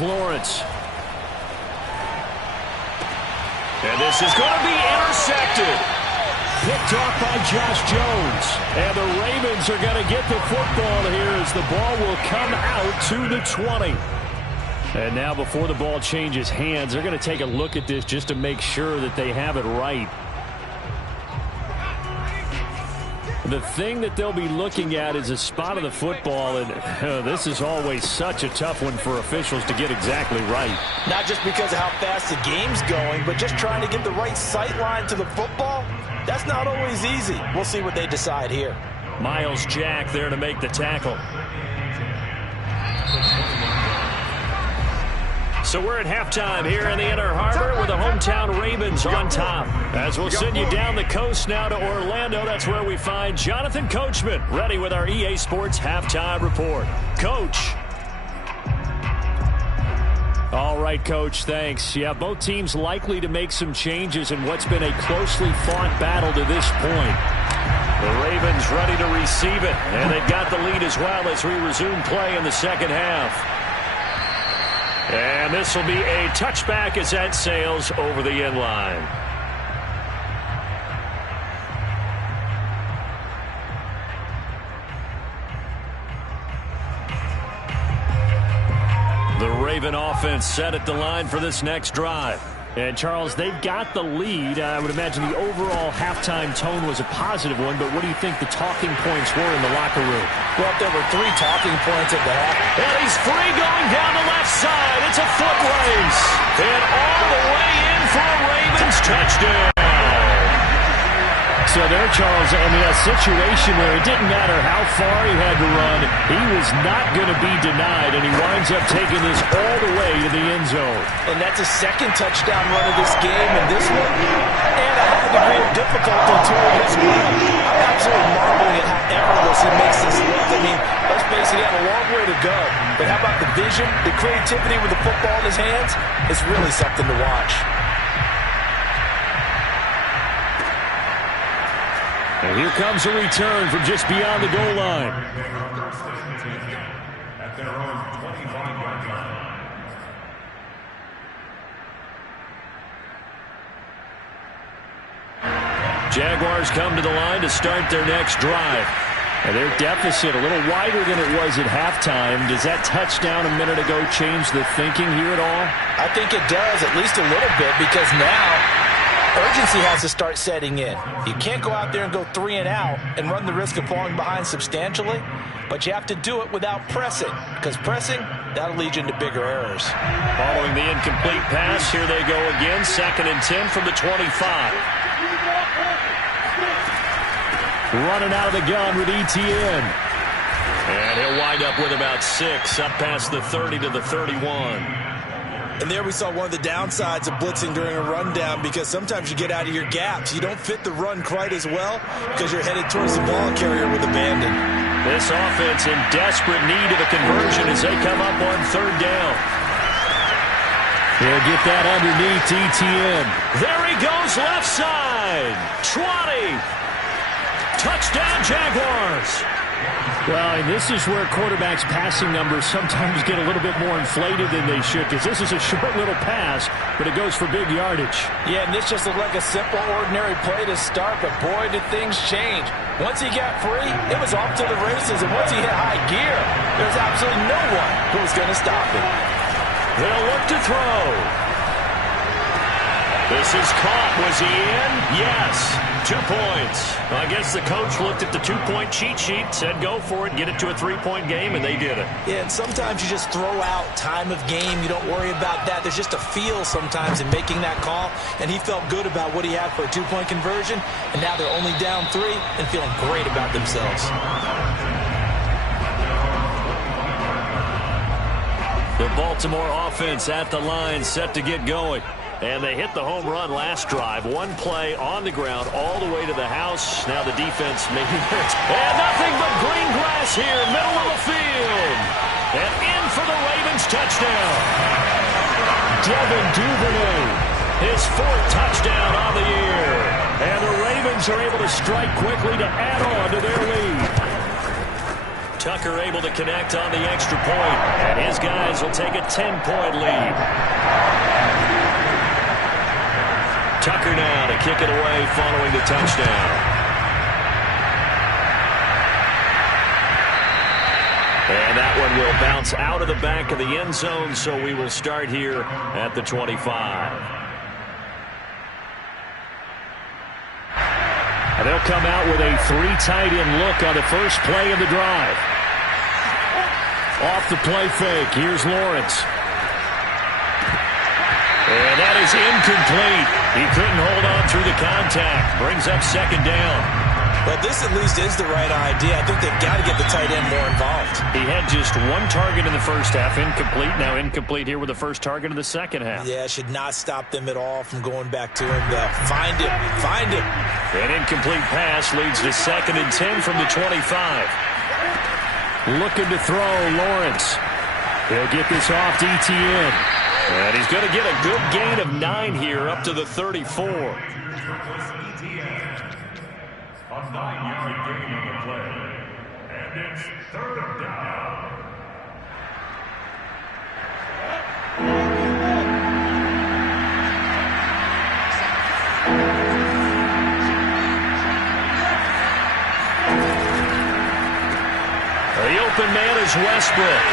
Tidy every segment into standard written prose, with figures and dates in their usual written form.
Lawrence. And this is going to be intercepted. Picked off by Josh Jones. And the Ravens are going to get the football here as the ball will come out to the 20. And now before the ball changes hands, they're going to take a look at this just to make sure that they have it right. The thing that they'll be looking at is a spot of the football, and this is always such a tough one for officials to get exactly right. Not just because of how fast the game's going, but just trying to get the right sight line to the football. That's not always easy. We'll see what they decide here. Miles Jack there to make the tackle. So we're at halftime here in the Inner Harbor with the hometown Ravens on top. As we'll send you down the coast now to Orlando, that's where we find Jonathan Coachman ready with our EA Sports Halftime Report. Coach. All right, Coach, thanks. Yeah, both teams likely to make some changes in what's been a closely fought battle to this point. The Ravens ready to receive it, and they've got the lead as well as we resume play in the second half. And this will be a touchback as that sails over the end line. The Raven offense set at the line for this next drive. And, Charles, they've got the lead. I would imagine the overall halftime tone was a positive one, but what do you think the talking points were in the locker room? Well, there were 3 talking points at the half. And he's free going down the left side. It's a foot race. And all the way in for a Ravens touchdown. So there, Charles, I mean, a situation where it didn't matter how far he had to run, he was not going to be denied, and he winds up taking this all the way to the end zone. And that's a second touchdown run of this game, and this one, and a high degree of difficulty to it as well. I'm absolutely marveling at how effortless he makes this look. I mean, let's face it, he had a long way to go. But how about the vision, the creativity with the football in his hands? It's really something to watch. And here comes a return from just beyond the goal line. At their own 25-yard line. Jaguars come to the line to start their next drive. And their deficit a little wider than it was at halftime. Does that touchdown a minute ago change the thinking here at all? I think it does, at least a little bit, because now urgency has to start setting in. You can't go out there and go 3 and out and run the risk of falling behind substantially, but you have to do it without pressing, because pressing, that'll lead you into bigger errors. Following the incomplete pass, here they go again, 2nd and 10 from the 25. Running out of the gun with ETN. And he'll wind up with about 6, up past the 30 to the 31. And there we saw one of the downsides of blitzing during a rundown, because sometimes you get out of your gaps. You don't fit the run quite as well because you're headed towards the ball carrier with abandon. This offense in desperate need of a conversion as they come up on 3rd down. He'll get that underneath ETN. There he goes left side. 20. Touchdown Jaguars. Well, and this is where quarterbacks' passing numbers sometimes get a little bit more inflated than they should, because this is a short little pass, but it goes for big yardage. Yeah, and this just looked like a simple, ordinary play to start, but boy, did things change. Once he got free, it was off to the races, and once he hit high gear, there's absolutely no one who was going to stop him. They'll look to throw. This is caught. Was he in? Yes. 2 points. Well, I guess the coach looked at the 2-point cheat sheet, said go for it, get it to a 3-point game, and they did it. Yeah, and sometimes you just throw out time of game. You don't worry about that. There's just a feel sometimes in making that call, and he felt good about what he had for a 2-point conversion, and now they're only down 3 and feeling great about themselves. The Baltimore offense at the line, set to get going. And they hit the home run last drive. 1 play on the ground all the way to the house. Now the defense making it. And nothing but green grass here, middle of the field. And in for the Ravens touchdown. Devin Duvernay, his 4th touchdown on the year. And the Ravens are able to strike quickly to add on to their lead. Tucker able to connect on the extra point, and his guys will take a 10-point lead. Tucker now to kick it away following the touchdown. And that one will bounce out of the back of the end zone, so we will start here at the 25. And they'll come out with a 3 tight end look on the first play of the drive. Off the play fake, here's Lawrence. And that is incomplete. He couldn't hold on through the contact. Brings up second down. Well, this at least is the right idea. I think they've got to get the tight end more involved. He had just 1 target in the first half, incomplete. Now incomplete here with the first target in the second half. Yeah, should not stop them at all from going back to him. Find him. Find him. An incomplete pass leads to 2nd and 10 from the 25. Looking to throw, Lawrence. He'll get this off to Etienne. And he's going to get a good gain of 9 here up to the 34. A 9-yard gain on the play. And it's 3rd down. The open man is Westbrook.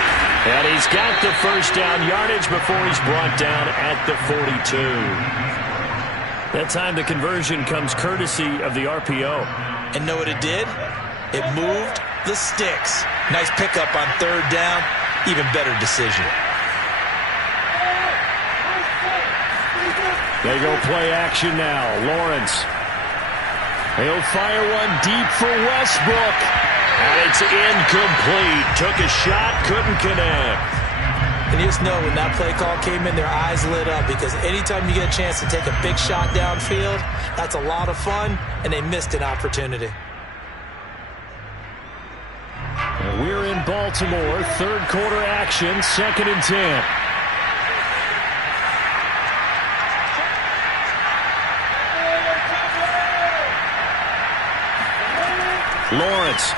And he's got the first down yardage before he's brought down at the 42. That time the conversion comes courtesy of the RPO. And know what it did? It moved the sticks. Nice pickup on 3rd down. Even better decision. They go play action now. Lawrence. He'll fire one deep for Westbrook. And it's incomplete. Took a shot, couldn't connect. And you just know when that play call came in, their eyes lit up, because anytime you get a chance to take a big shot downfield, that's a lot of fun, and they missed an opportunity. We're in Baltimore, 3rd quarter action, 2nd and 10. Lawrence.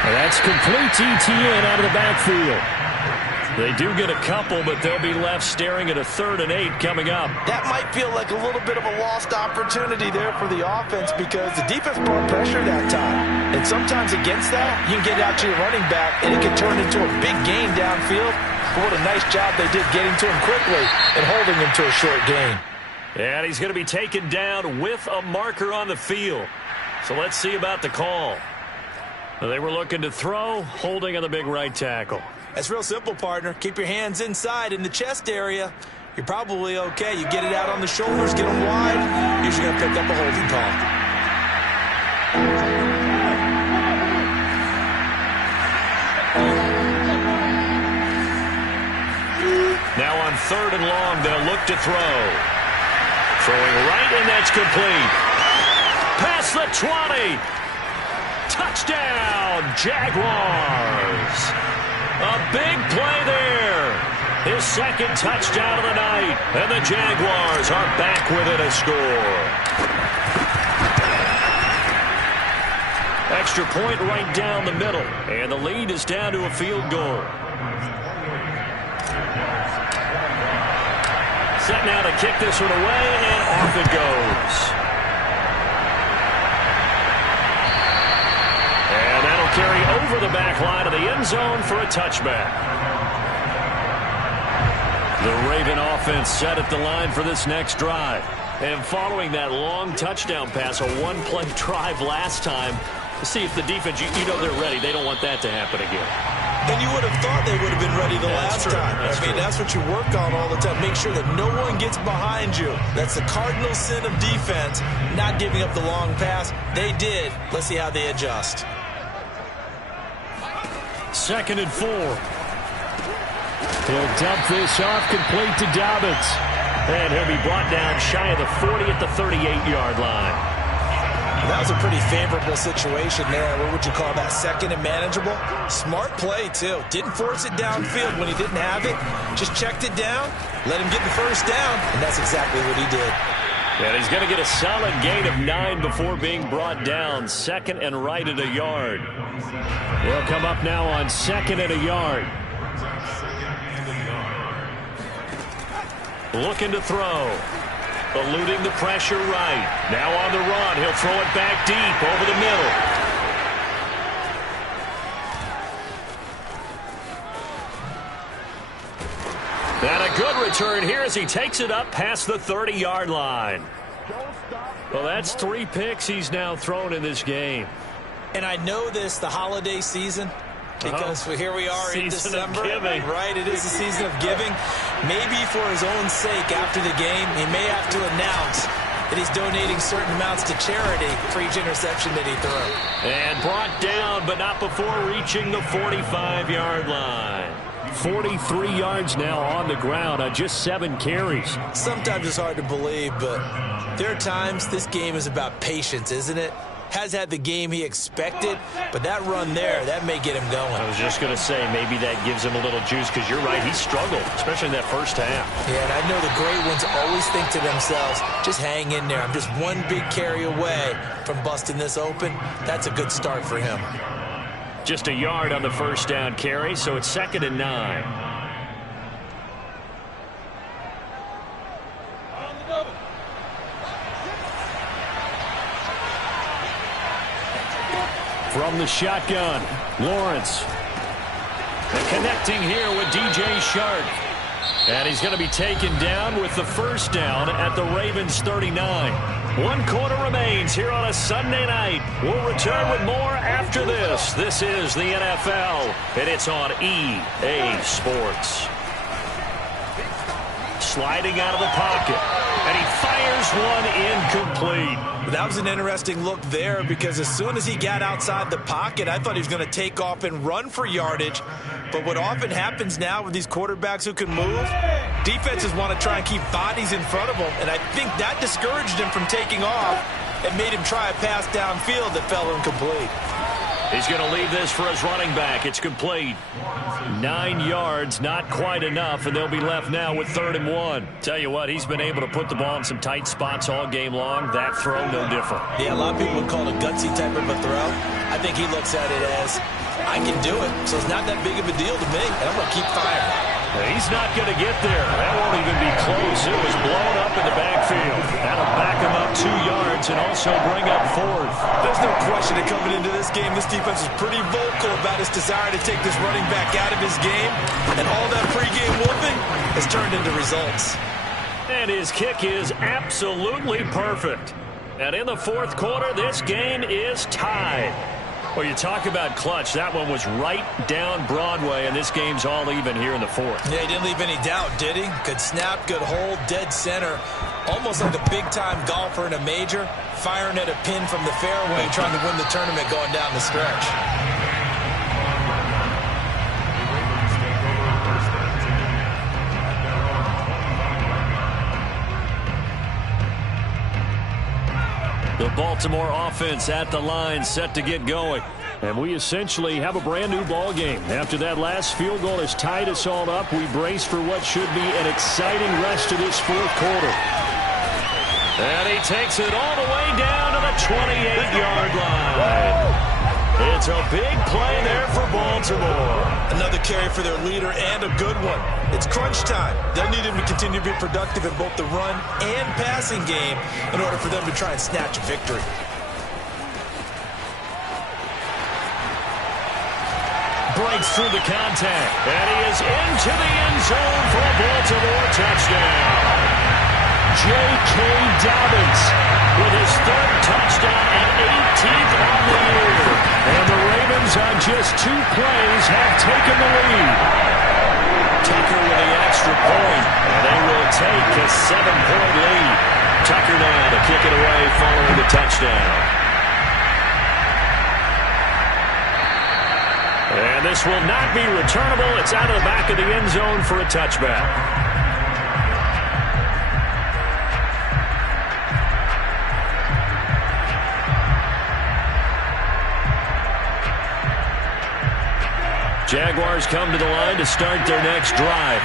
And that's complete to Etienne out of the backfield. They do get a couple, but they'll be left staring at a 3rd and 8 coming up. That might feel like a little bit of a lost opportunity there for the offense, because the defense brought pressure that time. And sometimes against that, you can get out to your running back, and it can turn into a big gain downfield. But what a nice job they did getting to him quickly and holding him to a short gain. And he's going to be taken down with a marker on the field. So let's see about the call. They were looking to throw, holding on the big right tackle. That's real simple, partner. Keep your hands inside in the chest area. You're probably okay. You get it out on the shoulders, get them wide. Usually going to pick up a holding call. Now on 3rd and long, they'll look to throw. Throwing right, and that's complete. Past the 20. Touchdown, Jaguars. A big play there. His 2nd touchdown of the night. And the Jaguars are back within a score. Extra point right down the middle. And the lead is down to a field goal. Set now to kick this one away, and off it goes. And that'll carry over the back line of the end zone for a touchback. The Raven offense set at the line for this next drive. And following that long touchdown pass, a 1-play drive last time, to see if the defense, you know they're ready. They don't want that to happen again. And you would have thought they would have been ready the last time. That's what you work on all the time. Make sure that no one gets behind you. That's the cardinal sin of defense, not giving up the long pass. They did. Let's see how they adjust. 2nd and 4. He'll dump this off, complete to Dobbins. And he'll be brought down shy of the 40 at the 38-yard line. That was a pretty favorable situation there. What would you call that? 2nd and manageable? Smart play, too. Didn't force it downfield when he didn't have it. Just checked it down, let him get the first down, and that's exactly what he did. And he's going to get a solid gain of 9 before being brought down. 2nd and right at a yard. He'll come up now on 2nd and a yard. Looking to throw. Eluding the pressure right. Now on the run. He'll throw it back deep over the middle. And a good return here as he takes it up past the 30-yard line. Well, that's 3 picks he's now thrown in this game. And I know this, the holiday season, because here we are in December. Right, it is the season of giving. Maybe for his own sake after the game, he may have to announce that he's donating certain amounts to charity for each interception that he threw. And brought down, but not before reaching the 45-yard line. 43 yards now on the ground on just 7 carries. Sometimes it's hard to believe, but there are times this game is about patience, isn't it? Has had the game he expected, but that run there, that may get him going. I was just going to say, maybe that gives him a little juice, because you're right, he struggled, especially in that first half. Yeah, and I know the great ones always think to themselves, just hang in there. I'm just one big carry away from busting this open. That's a good start for him. Just a yard on the first down carry, so it's 2nd and 9. From the shotgun, Lawrence. And connecting here with DJ Shark. And he's going to be taken down with the first down at the Ravens 39. 1 quarter remains here on a Sunday night. We'll return with more after this. This is the NFL, and it's on EA Sports. Sliding out of the pocket, and he fires one incomplete. That was an interesting look there, because as soon as he got outside the pocket, I thought he was going to take off and run for yardage. But what often happens now with these quarterbacks who can move, defenses want to try and keep bodies in front of them, and I think that discouraged him from taking off and made him try a pass downfield that fell incomplete. He's going to leave this for his running back. It's complete. 9 yards, not quite enough, and they'll be left now with 3rd and 1. Tell you what, he's been able to put the ball in some tight spots all game long. That throw, no different. Yeah, a lot of people would call it a gutsy type of a throw. I think he looks at it as, I can do it, so it's not that big of a deal to me, and I'm going to keep firing. He's not going to get there. That won't even be close. It was blown up in the backfield. That'll back him up 2 yards and also bring up 4th. There's no question that coming into this game, this defense is pretty vocal about his desire to take this running back out of his game. And all that pregame whooping has turned into results. And his kick is absolutely perfect. And in the 4th quarter, this game is tied. Well, you talk about clutch. That one was right down Broadway, and this game's all even here in the 4th. Yeah, he didn't leave any doubt, did he? Good snap, good hold, dead center. Almost like a big-time golfer in a major, firing at a pin from the fairway, trying to win the tournament going down the stretch. The Baltimore offense at the line, set to get going. And we essentially have a brand new ball game. After that last field goal has tied us all up, we brace for what should be an exciting rest of this 4th quarter. And he takes it all the way down to the 28-yard line. It's a big play there for Baltimore. Another carry for their leader, and a good one. It's crunch time. They'll need him to continue to be productive in both the run and passing game in order for them to try and snatch a victory. Breaks through the contact, and he is into the end zone for a Baltimore touchdown. J.K. Dobbins with his 3rd touchdown and 18th on the year. And the Ravens on just 2 plays have taken the lead. Tucker with the extra point, and they will take a 7-point lead. Tucker now to kick it away following the touchdown. And this will not be returnable. It's out of the back of the end zone for a touchback. Jaguars come to the line to start their next drive.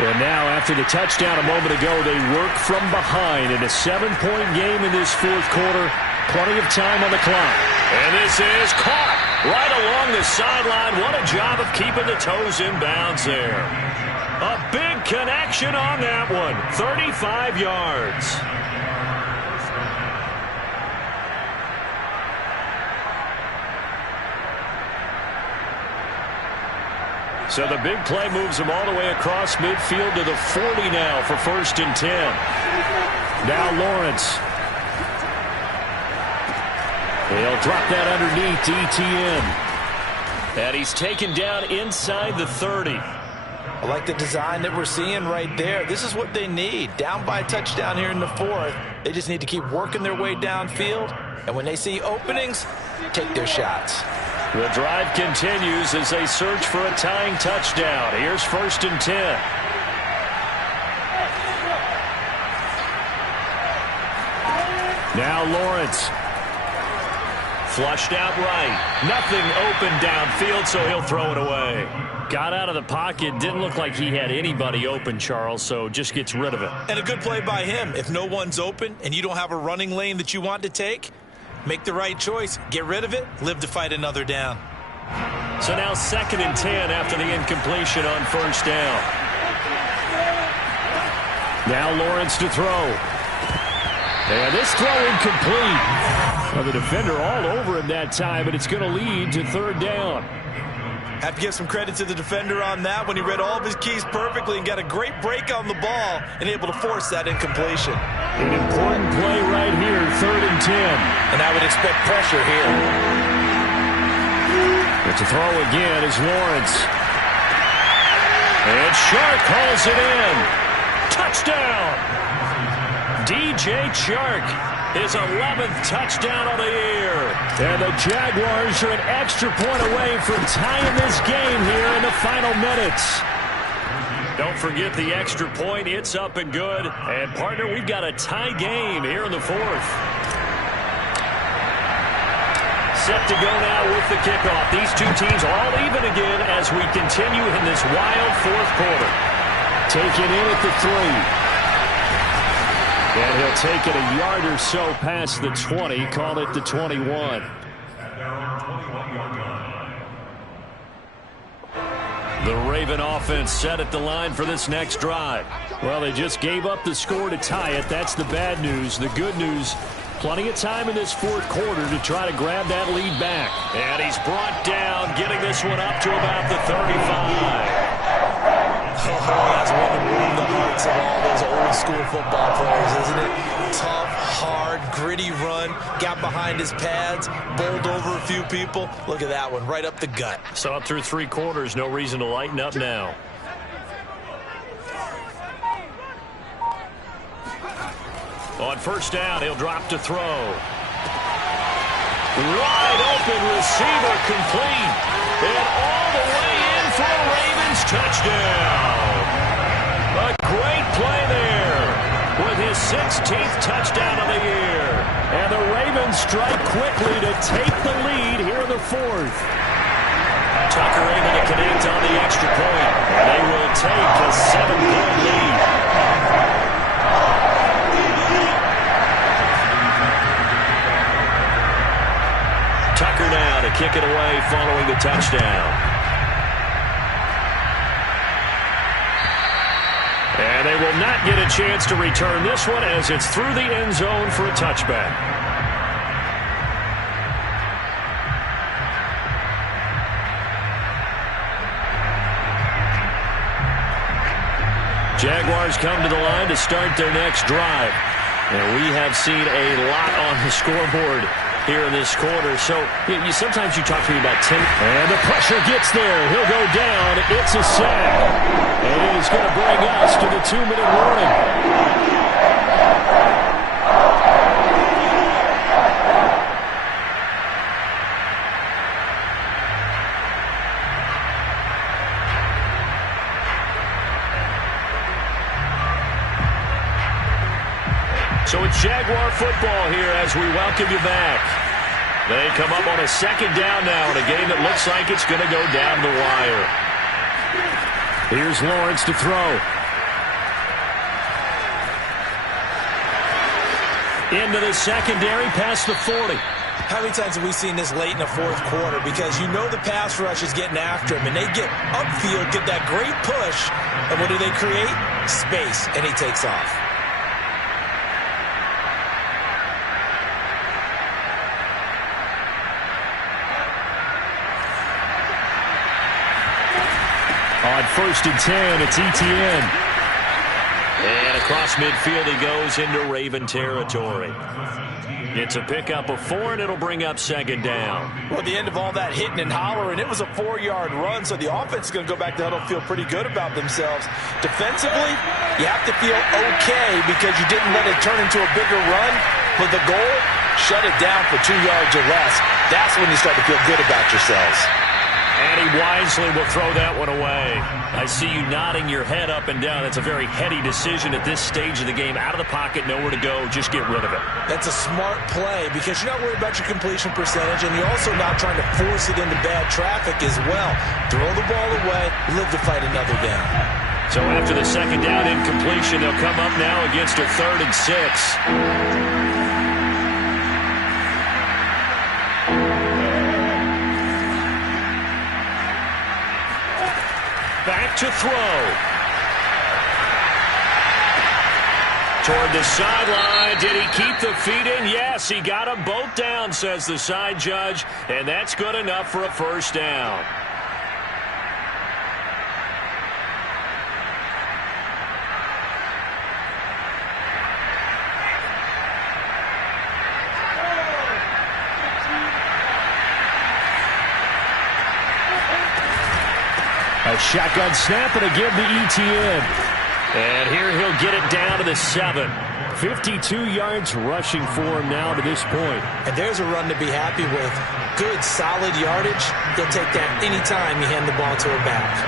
And now, after the touchdown a moment ago, they work from behind in a 7-point game in this fourth quarter. Plenty of time on the clock. And this is caught right along the sideline. What a job of keeping the toes in bounds there. A big connection on that one. 35 yards. So the big play moves him all the way across midfield to the 40 now for 1st and 10. Now Lawrence. He'll drop that underneath to ETN. And he's taken down inside the 30. I like the design that we're seeing right there. This is what they need. Down by a touchdown here in the 4th. They just need to keep working their way downfield. And when they see openings, take their shots. The drive continues as they search for a tying touchdown. Here's 1st and 10. Now Lawrence. Flushed out right. Nothing open downfield, so he'll throw it away. Got out of the pocket. Didn't look like he had anybody open, Charles, so just gets rid of it. And a good play by him. If no one's open and you don't have a running lane that you want to take, make the right choice. Get rid of it. Live to fight another down. So now 2nd and 10 after the incompletion on 1st down. Now Lawrence to throw. And this throw incomplete. Well, the defender all over him that time, but it's going to lead to 3rd down. Have to give some credit to the defender on that when he read all of his keys perfectly and got a great break on the ball and able to force that incompletion. An important play right here, 3rd and 10. And I would expect pressure here. But to throw again is Lawrence. And Chark hauls it in. Touchdown! DJ Chark. His 11th touchdown of the year. And the Jaguars are an extra point away from tying this game here in the final minutes. Don't forget the extra point. It's up and good. And, partner, we've got a tie game here in the 4th. Set to go now with the kickoff. These two teams all even again as we continue in this wild 4th quarter. Taken in at the 3. And he'll take it a yard or so past the 20, call it the 21. The Raven offense set at the line for this next drive. Well, they just gave up the score to tie it. That's the bad news. The good news, plenty of time in this 4th quarter to try to grab that lead back. And he's brought down, getting this one up to about the 35. Oh, that's one to warm the hearts of all those old school football players, isn't it? Tough, hard, gritty run, got behind his pads, bowled over a few people. Look at that one, right up the gut. So up through 3 quarters, no reason to lighten up now. On 1st down, he'll drop to throw. Wide open receiver complete. And all the way in for a Ravens touchdown. A great play there with his 16th touchdown of the year. And the Ravens strike quickly to take the lead here in the 4th. Tucker able to connect on the extra point. And they will take a 7-point lead. Tucker now to kick it away following the touchdown. And they will not get a chance to return this one as it's through the end zone for a touchback. Jaguars come to the line to start their next drive. And we have seen a lot on the scoreboard here in this quarter. So sometimes you talk to me about 10. And the pressure gets there. He'll go down. It's a sack. And it is going to bring us to the 2-minute warning. So it's Jaguar football here as we welcome you back. They come up on a 2nd down now in a game that looks like it's going to go down the wire. Here's Lawrence to throw. Into the secondary, past the 40. How many times have we seen this late in the fourth quarter? Because you know the pass rush is getting after him, and they get upfield, get that great push, and what do they create? Space, and he takes off. On 1st and 10, it's Etienne. And across midfield he goes into Raven territory. It's a pickup of 4, and it'll bring up 2nd down. Well, at the end of all that hitting and hollering, it was a 4-yard run, so the offense is going to go back to huddle, feel pretty good about themselves. Defensively, you have to feel okay because you didn't let it turn into a bigger run. But the goal, shut it down for 2 yards or less. That's when you start to feel good about yourselves. And he wisely will throw that one away. I see you nodding your head up and down. That's a very heady decision at this stage of the game. Out of the pocket, nowhere to go. Just get rid of it. That's a smart play because you're not worried about your completion percentage, and you're also not trying to force it into bad traffic as well. Throw the ball away, live to fight another down. So after the 2nd down incompletion, they'll come up now against a 3rd and 6. Back to throw. Toward the sideline. Did he keep the feet in? Yes, he got them both down, says the side judge. And that's good enough for a 1st down. A shotgun snap and a give to Etienne. And here he'll get it down to the 7. 52 yards rushing for him now to this point. And there's a run to be happy with. Good, solid yardage. He'll take that anytime you hand the ball to a back.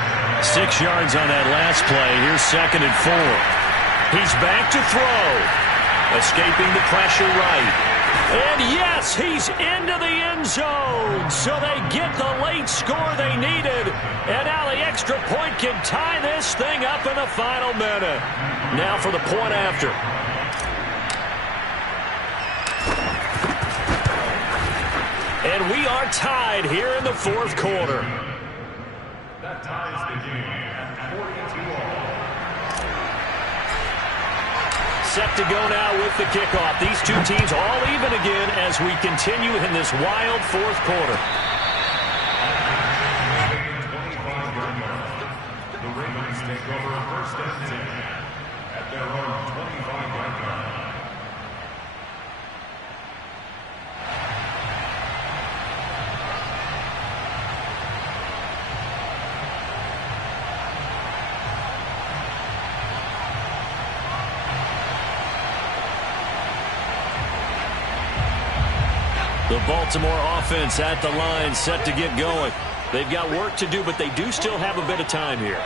6 yards on that last play. Here's 2nd and 4. He's back to throw. Escaping the pressure right. And yes, he's into the end zone. So they get the late score they needed. And now the extra point can tie this thing up in the final minute. Now for the point after. And we are tied here in the 4th quarter. That ties the game at 42-all. Set to go now with the kickoff. These two teams all even again as we continue in this wild 4th quarter. The Ravens take over 1st and 10 at their own 25-yard line. The Baltimore offense at the line, set to get going. They've got work to do, but they do still have a bit of time here.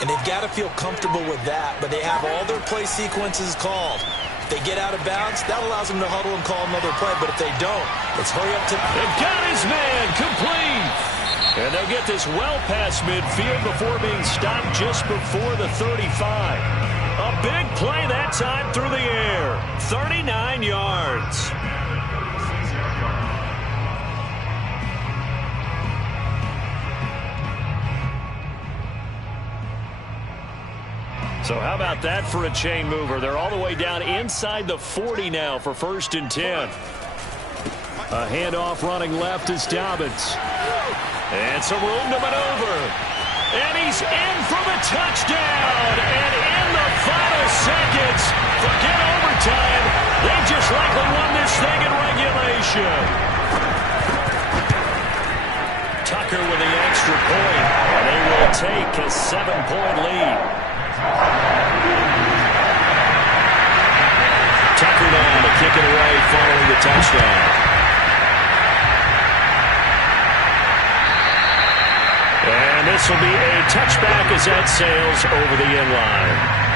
And they've got to feel comfortable with that, but they have all their play sequences called. If they get out of bounds, that allows them to huddle and call another play, but if they don't, it's hurry up to... They've got his man, complete! And they'll get this well past midfield before being stopped just before the 35. A big play that time through the air. 39 yards. So how about that for a chain mover? They're all the way down inside the 40 now for 1st and 10. A handoff running left is Dobbins. And some room to maneuver. And he's in for the touchdown. And in the final seconds, forget overtime. They just likely won this thing in regulation. Tucker with the extra point. And they will take a 7-point lead. Tucker down to kick it away following the touchdown. And this will be a touchback as that sails over the end line.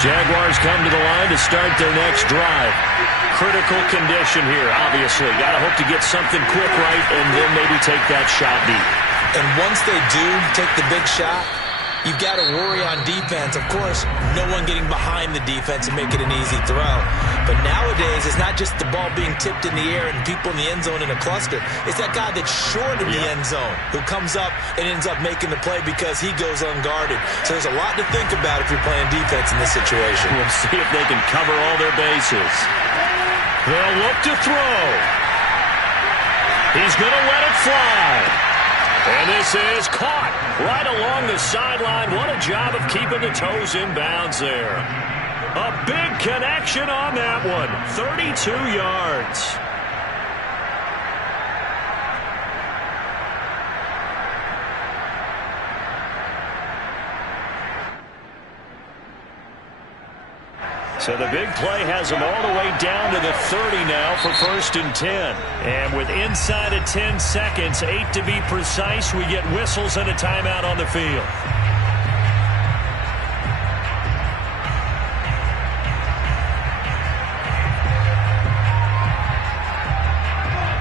Jaguars come to the line to start their next drive. critical condition here, obviously. Got to hope to get something quick right and then maybe take that shot deep. And once they do take the big shot, you've got to worry on defense. Of course, no one getting behind the defense and make it an easy throw. But nowadays, it's not just the ball being tipped in the air and people in the end zone in a cluster. It's that guy that's short in the end zone who comes up and ends up making the play because he goes unguarded. So there's a lot to think about if you're playing defense in this situation. We'll see if they can cover all their bases. They'll look to throw. He's going to let it fly. And this is caught right along the sideline. What a job of keeping the toes in bounds there. A big connection on that one. 32 yards. So the big play has them all the way down to the 30 now for 1st and 10. And with inside of 10 seconds, 8 to be precise, we get whistles and a timeout on the field.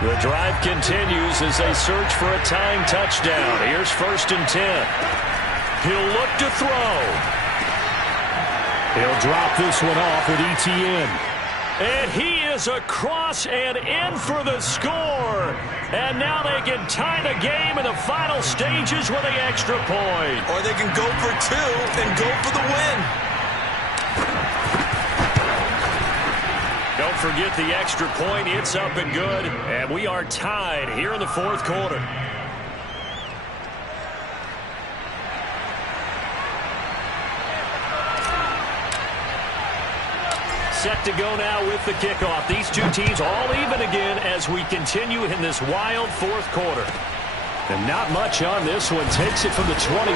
The drive continues as they search for a tying touchdown. Here's 1st and 10. He'll look to throw. He'll drop this one off with ETN. And he is across and in for the score. And now they can tie the game in the final stages with the extra point. Or they can go for 2 and go for the win. Don't forget the extra point. It's up and good. And we are tied here in the 4th quarter. Set to go now with the kickoff. These two teams all even again as we continue in this wild 4th quarter. And not much on this one. Takes it from the 21.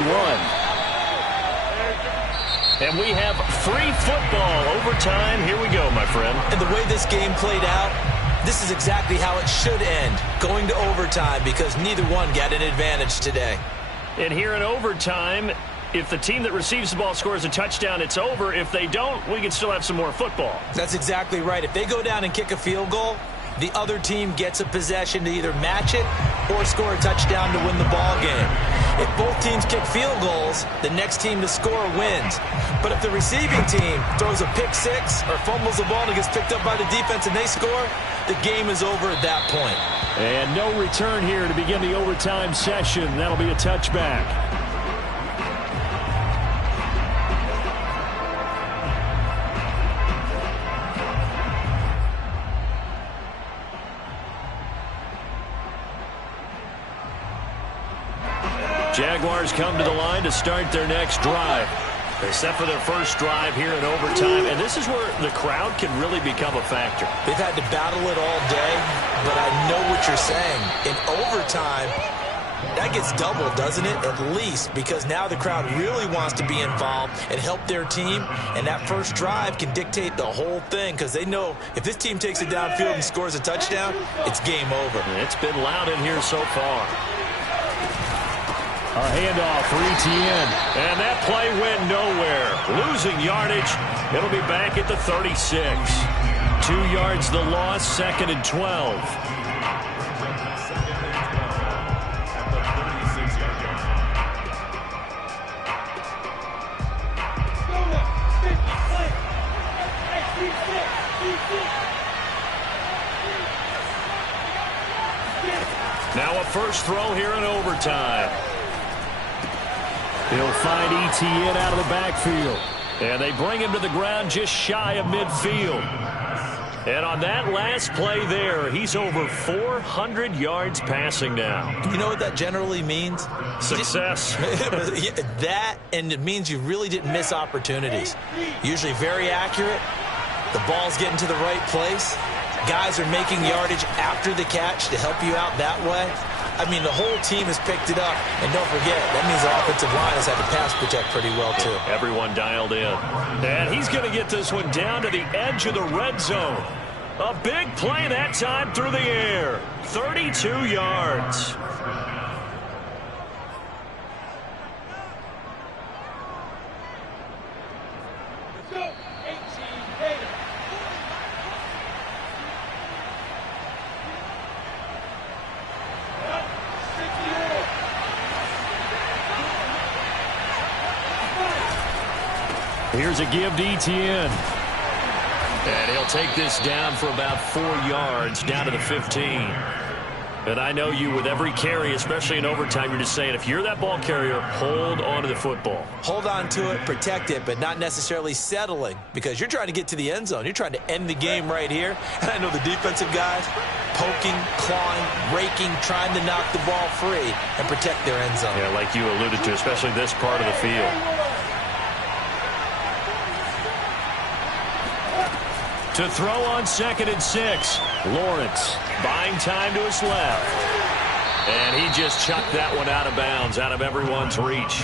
And we have free football overtime. Here we go, my friend. And the way this game played out, this is exactly how it should end. Going to overtime because neither one got an advantage today. And here in overtime, if the team that receives the ball scores a touchdown, it's over. If they don't, we can still have some more football. That's exactly right. If they go down and kick a field goal, the other team gets a possession to either match it or score a touchdown to win the ball game. If both teams kick field goals, the next team to score wins. But if the receiving team throws a pick six or fumbles the ball and it gets picked up by the defense and they score, the game is over at that point. And no return here to begin the overtime session. That'll be a touchback. Jaguars come to the line to start their next drive. They set for their first drive here in overtime, and this is where the crowd can really become a factor. They've had to battle it all day, but I know what you're saying. In overtime, that gets doubled, doesn't it? At least, because now the crowd really wants to be involved and help their team, and that first drive can dictate the whole thing because they know if this team takes it downfield and scores a touchdown, it's game over. It's been loud in here so far. A handoff for ETN. And that play went nowhere. Losing yardage. It'll be back at the 36. 2 yards the loss, 2nd and 12. Now a first throw here in overtime. He'll find ETN out of the backfield. And they bring him to the ground just shy of midfield. And on that last play there, he's over 400 yards passing now. You know what that generally means? Success. That, and it means you really didn't miss opportunities. Usually very accurate. The ball's getting to the right place. Guys are making yardage after the catch to help you out that way. I mean, the whole team has picked it up. And don't forget, that means the offensive line has had to pass protect pretty well, too. Everyone dialed in. And he's going to get this one down to the edge of the red zone. A big play that time through the air. 32 yards. Here's a give to Etienne. And he'll take this down for about 4 yards, down to the 15. And I know you, with every carry, especially in overtime, you're just saying, if you're that ball carrier, hold on to the football. Hold on to it, protect it, but not necessarily settling, because you're trying to get to the end zone. You're trying to end the game right here. And I know the defensive guys poking, clawing, raking, trying to knock the ball free and protect their end zone. Yeah, like you alluded to, especially this part of the field. To throw on 2nd and 6. Lawrence buying time to his left. And he just chucked that one out of bounds, out of everyone's reach.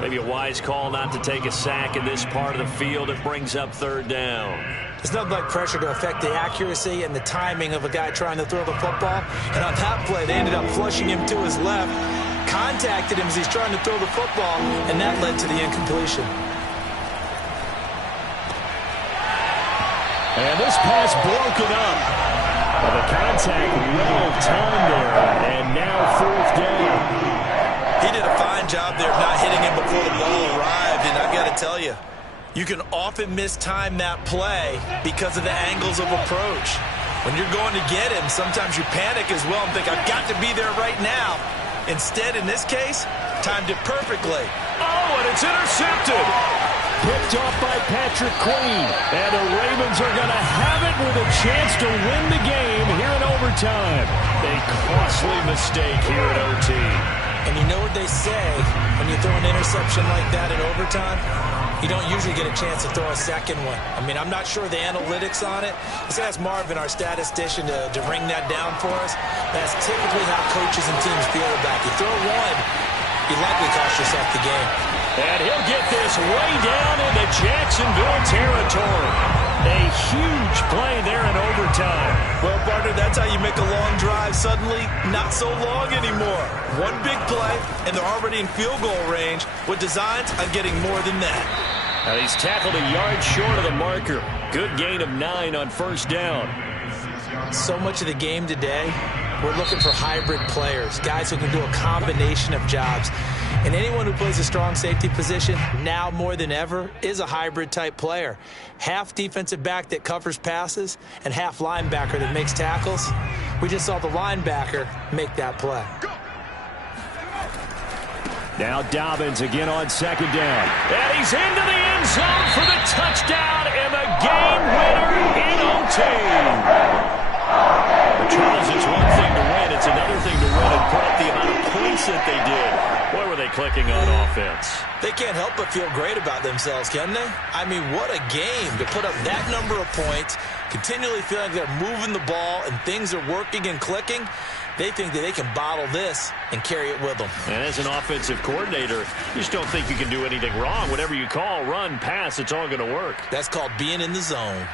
Maybe a wise call not to take a sack in this part of the field. It brings up 3rd down. It's nothing like pressure to affect the accuracy and the timing of a guy trying to throw the football. And on that play, they ended up flushing him to his left, contacted him as he's trying to throw the football, and that led to the incompletion. And this pass broken up. Well, the contact well timed there, and now 4th down. He did a fine job there of not hitting him before the ball arrived, and I've got to tell you, you can often mistime that play because of the angles of approach. When you're going to get him, sometimes you panic as well and think, I've got to be there right now. Instead, in this case, timed it perfectly. Oh, and it's intercepted. Picked off by Patrick Queen. And the Ravens are going to have it with a chance to win the game here in overtime. A costly mistake here at OT. And you know what they say, when you throw an interception like that in overtime, you don't usually get a chance to throw a second one. I mean, I'm not sure the analytics on it. Let's ask Marvin, our statistician, to ring that down for us. That's typically how coaches and teams feel about it. You throw one, you likely cost yourself the game. And he'll get this way down into Jacksonville territory. A huge play there in overtime. Well, partner, that's how you make a long drive suddenly not so long anymore. One big play, and they're already in field goal range with designs on getting more than that. Now he's tackled a yard short of the marker. Good gain of 9 on 1st down. So much of the game today, we're looking for hybrid players, guys who can do a combination of jobs. And anyone who plays a strong safety position, now more than ever, is a hybrid-type player. Half defensive back that covers passes and half linebacker that makes tackles. We just saw the linebacker make that play. Now Dobbins again on 2nd down. And he's into the end zone for the touchdown and the game winner in OT. Charles, it's one thing to win. It's another thing to win and put up the amount of points that they did. Boy, were they clicking on offense. They can't help but feel great about themselves, can they? I mean, what a game to put up that number of points, continually feeling like they're moving the ball and things are working and clicking. They think that they can bottle this and carry it with them. And as an offensive coordinator, you just don't think you can do anything wrong. Whatever you call, run, pass, it's all going to work. That's called being in the zone.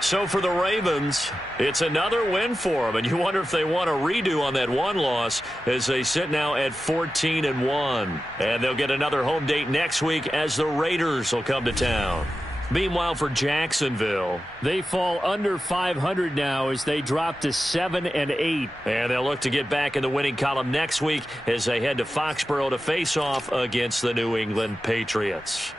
So for the Ravens, it's another win for them, and you wonder if they want a redo on that one loss as they sit now at 14-1. And they'll get another home date next week as the Raiders will come to town. Meanwhile, for Jacksonville, they fall under 500 now as they drop to 7-8. And they'll look to get back in the winning column next week as they head to Foxborough to face off against the New England Patriots.